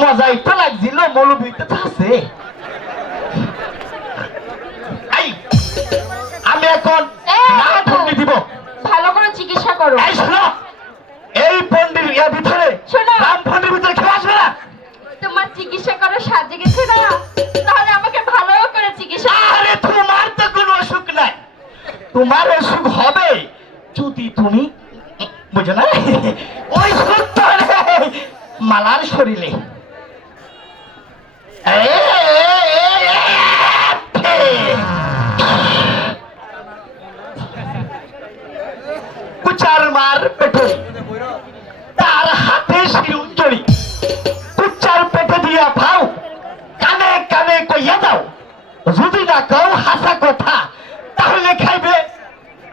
মজাই তো লাগছিল মৌলবীতে তো আছে। আমি এখন পন্ডিত দিব, ভালো করে চিকিৎসা করো। এই শোনো, এই পন্ডিত এর ভিতরে রাম পন্ডির ভিতরে কেউ আসবে না। তোমার চিকিৎসা করার সাজে গেছে না, তাহলে আমাকে ভালো করে চিকিৎসা। আরে তোমার তো কোনো অসুখ নাই, তোমার অসুখ হবে যদি তুমি বুঝো না ওই সুখ মালার শরীরে। কুচার মার পেটে তার হাতে শিরুঞ্জড়ি, কুচার পেটে দিয়া ভাও কানে কানে কইয়া দাও, যদি না কও হাসা কথা তাহলে খাইবে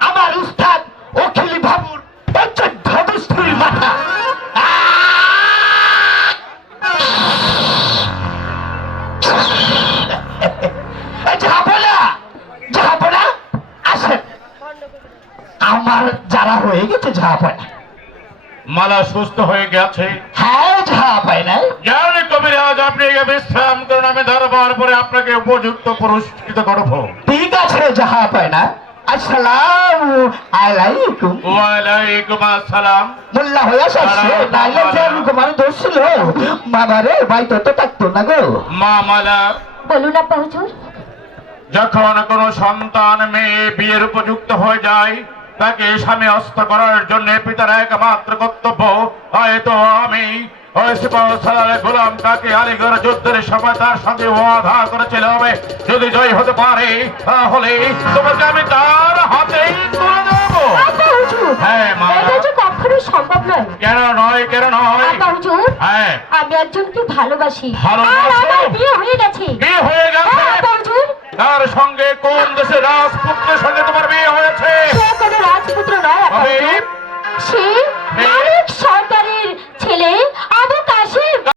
আমার উস্তাদ অখিলি বাবুর 14 দুষ্টুরির মাথা। ঝাপনা আসেন, আমার যারা হয়ে গেছে ঝাপনা। মালা সুস্থ হয়ে গেছে? হ্যাঁ ঝাপাই নাই জানি কবিরাজ, আপনি বিশ্রাম করুন, আমি ধরবার পরে আপনাকে উপযুক্ত পুরস্কৃত করবো। ঠিক আছে ঝাপাই না। আসসালামু আলাইকুম। ওয়ালাইকুম আসসালাম। মোল্লা হয়ে আসছে নাইলে যে তোমার দোষ ছিল বাবা রে, ভাই তো থাকতো না গো। মা মালা, বলুন আপা হুজুর। যখন কোনো সন্তান মেয়ে বিয়ের উপযুক্ত হয়ে যায়, তাকে স্বামী হস্ত করার জন্য পিতার একমাত্র কর্তব্য। হয়তো আমি ওই সিপাহসালার গোলাম কাকে আলিগড় যুদ্ধের সময় তার সঙ্গে ওয়াদা করেছিল, যদি জয় হতে পারে তাহলে তোমাকে আমি তার হাতেই তুলে দেবো। আপা হুজুর, হ্যাঁ মা। এটা যে কখনো সম্ভব নয়। কেন নয়, কেন নয়? আপা হুজুর, হ্যাঁ, আমি একজনকে ভালোবাসি। ভালোবাসো? আর আমার বিয়ে হয়ে গেছে। বিয়ে হয়ে গেছে? হ্যাঁ আপা হুজুর। তার সঙ্গে কোন দেশের রাজপুত্রের সঙ্গে